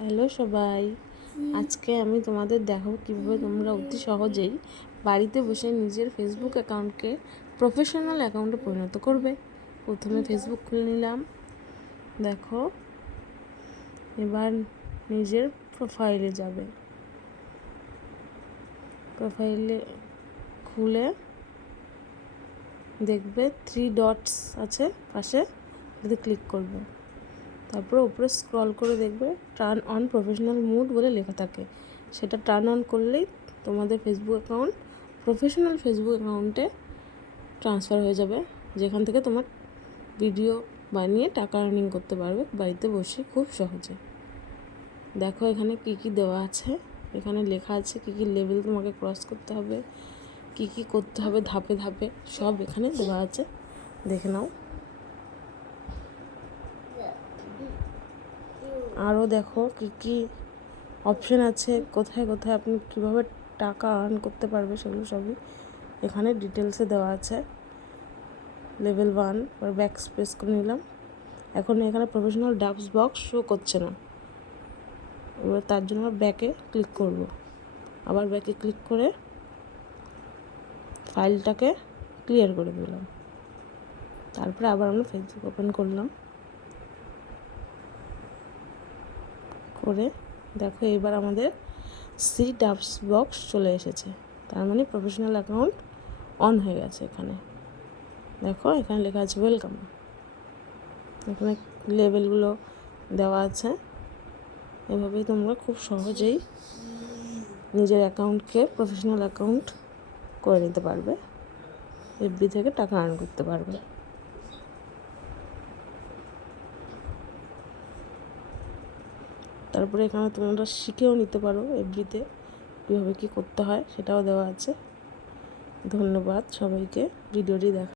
Hello সবাই, আজকে আমি তোমাদের দেখাবো কীভাবে তোমরা অতি সহজেই বাড়িতে বসে নিজের ফেসবুক অ্যাকাউন্টকে প্রফেশনাল অ্যাকাউন্টে পরিণত করবে। প্রথমে ফেসবুক খুলে নিলাম। দেখো, এবার নিজের প্রোফাইলে যাবে। প্রোফাইলে খুলে দেখবে 3 ডটস আছে পাশে, এটাতে ক্লিক করবে। তারপর উপরে স্ক্রল করে দেখবে টার্ন অন প্রফেশনাল মুড বলে লেখা থাকে, সেটা টার্ন অন করলেই তোমাদের ফেসবুক অ্যাকাউন্ট প্রফেশনাল ফেসবুক অ্যাকাউন্টে ট্রান্সফার হয়ে যাবে, যেখান থেকে তোমার ভিডিও বানিয়ে টাকা আর্নিং করতে পারবে বাড়িতে বসে খুব সহজে। দেখো এখানে কি কি দেওয়া আছে, এখানে লেখা আছে কি কি লেভেল তোমাকে ক্রস করতে হবে, কি কি করতে হবে ধাপে ধাপে, সব এখানে দেওয়া আছে, দেখে নাও। আরও দেখো কি কি অপশান আছে, কোথায় কোথায় আপনি কীভাবে টাকা আর্ন করতে পারবে সেগুলো সবই এখানে ডিটেলসে দেওয়া আছে। লেভেল 1 আর ব্যাক স্পেস করে নিলাম। এখন এখানে প্রফেশনাল ডাবস বক্স শো করছে না, এবার তার জন্য ব্যাকে ক্লিক করব। আবার ব্যাকে ক্লিক করে ফাইলটাকে ক্লিয়ার করে দিলাম। তারপরে আবার আমরা ফেসবুক ওপেন করলাম। করে দেখো এবার আমাদের সি ডাবস বক্স চলে এসেছে, তার মানে প্রফেশনাল অ্যাকাউন্ট অন হয়ে গেছে। এখানে দেখো এখানে লেখা আছে ওয়েলকাম, এখানে লেভেলগুলো দেওয়া আছে। এভাবেই তোমরা খুব সহজেই নিজের অ্যাকাউন্টকে প্রফেশনাল অ্যাকাউন্ট করে নিতে পারবে, এফবি থেকে টাকা আর্ন করতে পারবে। তারপরে এখানে তোমরা শিখেও নিতে পারো এফবিতে কীভাবে কী করতে হয়, সেটাও দেওয়া আছে। ধন্যবাদ সবাইকে ভিডিওটি দেখা।